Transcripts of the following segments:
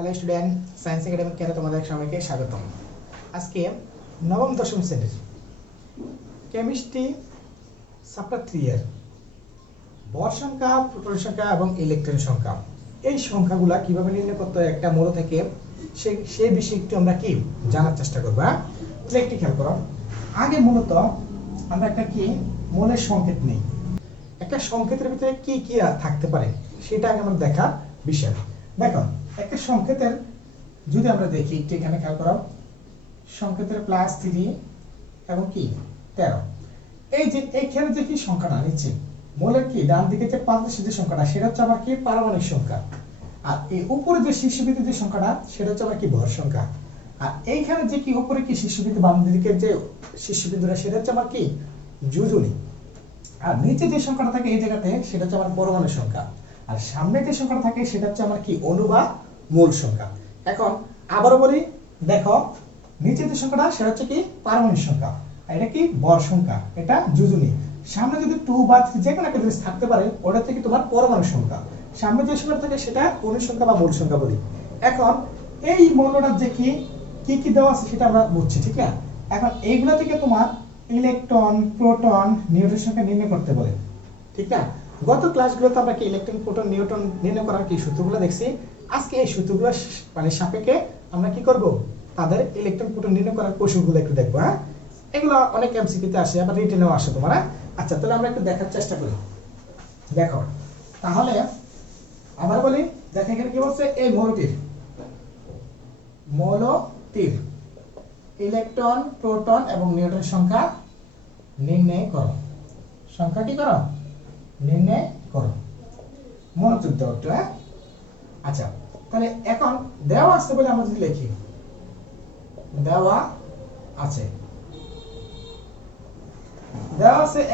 Hello student, science academy কেয়ারে তোমাদের সবাইকে স্বাগতম। আজকে নবম দশম শ্রেণীর কেমিস্ট্রি চ্যাপ্টার 3 এর ভর সংখ্যা, প্রোটন সংখ্যা এবং ইলেকট্রন সংখ্যা, এই সংখ্যাগুলা কিভাবে নির্ণয় করতে হয় একটা মৌল থেকে, সেই বিষয়ে একটু আমরা কি জানার চেষ্টা করবো। একটি খেয়াল করো, আগে মূলত আমরা একটা কি মৌলের সংকেত নেই, একটা সংকেতের ভিতরে কি কি থাকতে পারে সেটা আগে আমার দেখার বিষয়। দেখো, একটা সংকেতের যদি আমরা দেখি একটু এখানে খেয়াল করো, সংকেতের +3 এবং কি 13, এই যে এইখানে যে কি সংখ্যাটা নিচ্ছে মৌলের কি ডান দিকে যে পাদদেশে যে সংখ্যাটা সেটা হচ্ছে আমার কি পারমাণবিক সংখ্যা, আর এই উপরে যে শীর্ষবিন্দু যে সংখ্যাটা সেটা হচ্ছে আমার কি ভর সংখ্যা, আর এইখানে যে কি উপরে কি শীর্ষবিন্দু বাম দিকে যে শীর্ষবিন্দুটা সেটা হচ্ছে আমার কি যোজনী, আর নিচে যে সংখ্যাটা থাকে এই জায়গাতে সেটা হচ্ছে আমার পরমাণু সংখ্যা, আর সামনে যে সংখ্যাটা থাকে সেটা হচ্ছে আমার কি অণু বা মূল সংখ্যা। এখন আবারও বলি, দেখো নিচে যে সংখ্যাটা সেটা হচ্ছে কি পারমাণবিক সংখ্যা, আর এটা কি ভর সংখ্যা, এটা যোজনী। সামনে যদি 2 বা 3 যে কোনো একটা জিনিস থাকতে পারে ওটা থেকে তোমার পরমাণু সংখ্যা, সামনে যে সংখ্যা থাকে সেটা অণু সংখ্যা বা মূল সংখ্যা বলি। এখন এই মৌলটার যে কি কি দেওয়া আছে সেটা আমরা বুঝছি, ঠিক আছে? এখন এইগুলা থেকে তোমার ইলেকট্রন, প্রোটন, নিউট্রন সংখ্যা নির্ণয় করতে বলে, ঠিক না? গত ক্লাসগুলোতে আমরা কি ইলেকট্রন, প্রোটন, নিউট্রন নির্ণয় করার কি সূত্রগুলো দেখছি। আজকে এই সূত্রগুলো মানে সাপেক্ষে আমরা কি করব, তাদের ইলেকট্রন, প্রোটন নির্ণয় করার কৌশলগুলো একটু দেখবো। এগুলো অনেক এমসিকিউতে আসে, আবার রিটেনেও আসে তোমার। আচ্ছা, তাহলে আমরা একটু দেখার চেষ্টা করি। দেখো তাহলে আবার বলি, দেখো এখানে কি বলছে, এই মৌলটির ইলেকট্রন, প্রোটন এবং নিউট্রন সংখ্যা নির্ণয় করো। সংখ্যা কি করো, নির্ণয় করো। মনোযোগ দাও একটু। আচ্ছা, তাহলে এখন দেওয়া আছে বলে আমরা যদি লিখি, দেওয়া আছে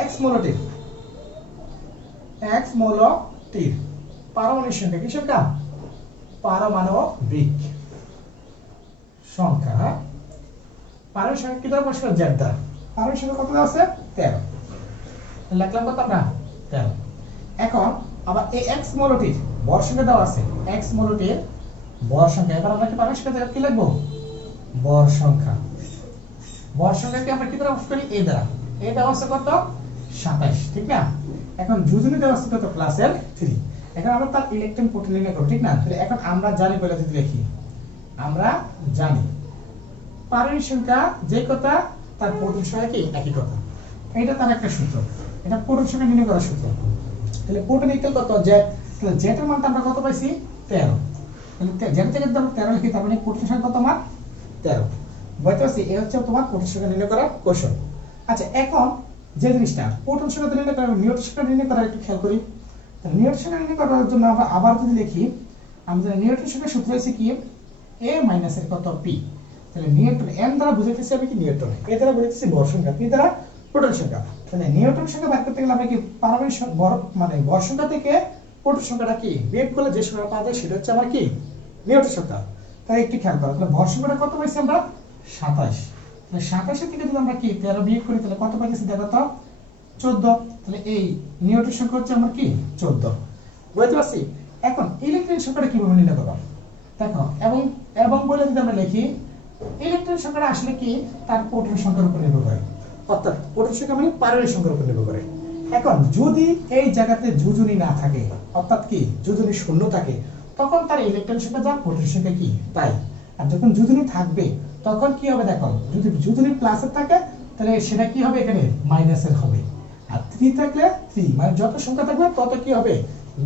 x মৌলটির পারমাণবিক সংখ্যা, কি সংখ্যা? পারমাণবিক সংখ্যা। পারমাণবিক সংখ্যা কি দ্বারা প্রকাশ করা যায়? দ্বারা। পারমাণবিক সংখ্যা কত দেওয়া আছে? 13। লিখলাম কত আমরা? 13। এখন আবার এই x মৌলটির ভর সংখ্যা দেওয়া আছে, x মৌলটির ভর সংখ্যা। এবার আমরা কি পারমাণবিক সংখ্যা কি লিখব? ভর সংখ্যা। ভর সংখ্যাকে আমরা কি দ্বারা প্রকাশ করি? a দ্বারা। a দেওয়া আছে কত? 27, ঠিক না? এখন যোজনী দেওয়া আছে কত? +3। এখন আমরা তার ইলেকট্রন, প্রোটন নির্ণয় করব, ঠিক না? তাহলে এখন আমরা জানি বলে যদি লিখি, আমরা জানি পারমাণবিক সংখ্যা যে কথা তার প্রোটন সংখ্যা কি একই কথা। এটা তার একটা সূত্র, এটা প্রোটন সংখ্যা নির্ণয় করার সূত্র। তাহলে প্রোটন ইকুয়াল কত? z। তাহলে z এর মানটা আমরা কত পাইছি? 13। তাহলে z থেকে যদি আমরা 13 লিখি তার মানে প্রোটন সংখ্যা কত আমার? 13। বুঝতে পারছি? এই হচ্ছে তোমার প্রোটন সংখ্যা নির্ণয় করার কৌশল। আচ্ছা, এখন যে জিনিসটা প্রোটন সংখ্যা নির্ণয় করার, নিউট্রন সংখ্যা নির্ণয় করার একটু খেয়াল করি। তাহলে নিউট্রন সংখ্যা নির্ণয় করার জন্য আমরা আবার যদি লিখি, আমাদের নিউট্রন সংখ্যার সূত্র হচ্ছে কি a - এর কত p। তাহলে নিউটন n দ্বারা বুঝাইতেছি আমি কি নিউটন, a দ্বারা বুঝাইতেছি ভর সংখ্যা, p দ্বারা প্রোটন সংখ্যা। তাহলে নিউটন সংখ্যা বের করতে গেলে আমরা কি পারমাণবিক ভর মানে ভর সংখ্যা থেকে প্রোটন সংখ্যাটা কি বিয়োগ করলে যে সংখ্যা পাওয়া যায় সেটা হচ্ছে আমার কি নিউটন সংখ্যা। তাই একটু খেয়াল করো, তাহলে ভর সংখ্যাটা কত পাইছি আমরা? 27। তাহলে 27 থেকে যদি আমরা কি 13 বিয়োগ করি তাহলে কত পাইতেছি দেখো তো? 14। তাহলে এই নিউটন সংখ্যা হচ্ছে আমার কি 14। বুঝতে পারছি? এখন ইলেকট্রন সংখ্যাটা কিভাবে নির্ণয় করব? দেখো, এবং বলে যদি আমরা লিখি, ইলেকট্রন সংখ্যাটা আসলে কি তার প্রোটন সংখ্যার উপর নির্ভর করে, অর্থাৎ প্রোটন সংখ্যা মানে পারমাণবিক সংখ্যার উপর নির্ভর করে। এখন যদি এই জায়গাতে যোজনী না থাকে, অর্থাৎ কি যোজনী শূন্য থাকে, তখন তার ইলেকট্রন সংখ্যা যা, প্রোটন সংখ্যা কি তাই। আর যখন যোজনী থাকবে তখন কি হবে? দেখো, যদি যোজনী প্লাসের থাকে তাহলে সেটা কি হবে? এখানে মাইনাসের হবে। আর 3 থাকলে 3, মানে যত সংখ্যা থাকবে তত কি হবে?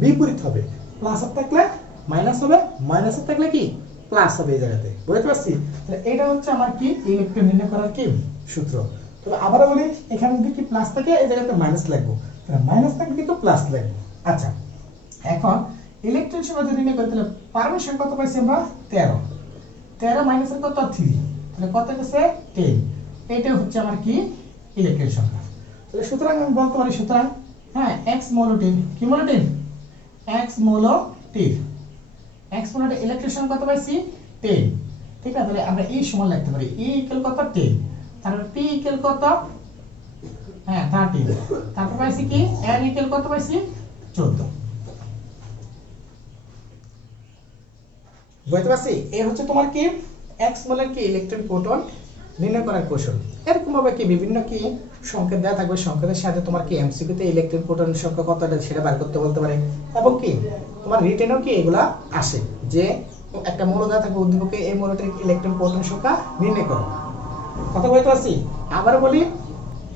বিপরীত হবে। প্লাসের থাকলে মাইনাস হবে, মাইনাসের থাকলে কি প্লাস হবে এই জায়গাতে। বুঝতে পারছি? তাহলে এটা হচ্ছে আমার কি ইলেকট্রন নির্ণয় করার কি সূত্র। তবে আবারও বলি, এখানে যদি কি প্লাস থাকে এই জায়গাতে মাইনাস লিখবো, তাহলে মাইনাস থাকলে কিন্তু প্লাস লিখবো। আচ্ছা, এখন ইলেকট্রন সংখ্যা যদি নির্ণয় করি তাহলে পারমাণবিক সংখ্যা কত পাইছি আমরা? 13। 13 মাইনাসের কত? 3। তাহলে কত হচ্ছে? 10। এটা হচ্ছে আমার কি ইলেকট্রন সংখ্যা। তাহলে সুতরাং আমি বলতে পারি, সুতরাং হ্যাঁ x মৌলটির কি মৌলটির? x মৌলটির ইলেকট্রন সংখ্যা কত পাইছি? 10, ঠিক আছে? তাহলে আমরা এই সমান লিখতে পারি e ইকুয়াল কত? 10। তারপর p ইকুয়াল কত? হ্যাঁ 13। তারপর পাইছি কি n ইকুয়াল কত পাইছি? 14। বুঝতে পারছি? এই হচ্ছে তোমার কি এক্স মোলের কি ইলেকট্রন প্রোটন নির্ণয় করার কৌশল। এরকম ভাবে কি বিভিন্ন কি সংকেত দেওয়া থাকবে, সংকেতের সাথে তোমার কি এমসিকিউ তে ইলেকট্রন প্রোটনের সংখ্যা কতটা সেটা বের করতে বলতে পারে, এবং কি তোমার রিটেনও কি এগুলা আসে যে একটা মৌল দেওয়া থাকবে উদ্দীপকে, এই মৌলটির ইলেকট্রন প্রোটন সংখ্যা নির্ণয় করো। কথা বলতে পারছি? আবার বলি,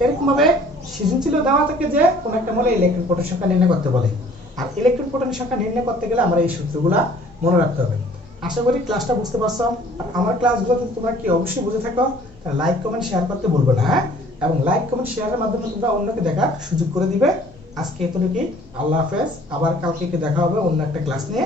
এরকম ভাবে সৃজনশীল দেওয়া থাকে যে কোন একটা মৌলের ইলেকট্রন প্রোটন সংখ্যা নির্ণয় করতে বলে, আর ইলেকট্রন প্রোটনের সংখ্যা নির্ণয় করতে গেলে আমরা এই সূত্রগুলা মনে রাখতে হবে। আশা করি ক্লাসটা বুঝতে পারছো। আর আমার ক্লাসগুলো যদি তোমরা কি অবশ্যই বুঝে থাকো তাহলে লাইক কমেন্ট শেয়ার করতে ভুলবে না, হ্যাঁ? এবং লাইক কমেন্ট শেয়ারের মাধ্যমে তোমরা অন্যকে দেখার সুযোগ করে দিবে। আজকে এতটুকুই, আল্লাহ হাফেজ। আবার কালকে দেখা হবে অন্য একটা ক্লাস নিয়ে।